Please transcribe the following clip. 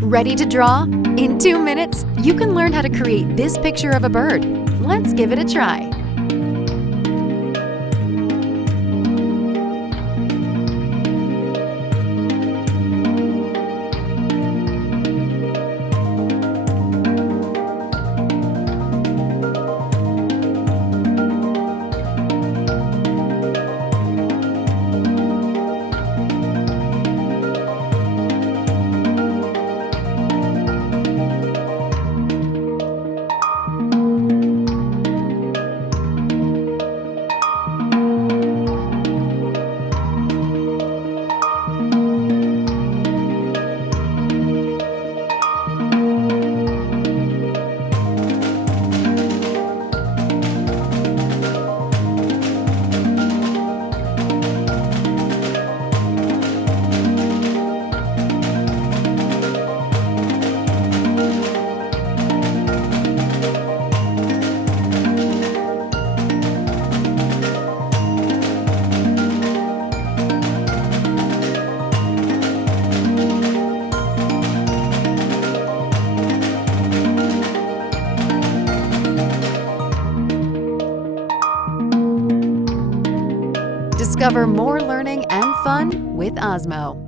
Ready to draw? In 2 minutes, you can learn how to create this picture of a bird. Let's give it a try. Discover more learning and fun with Osmo.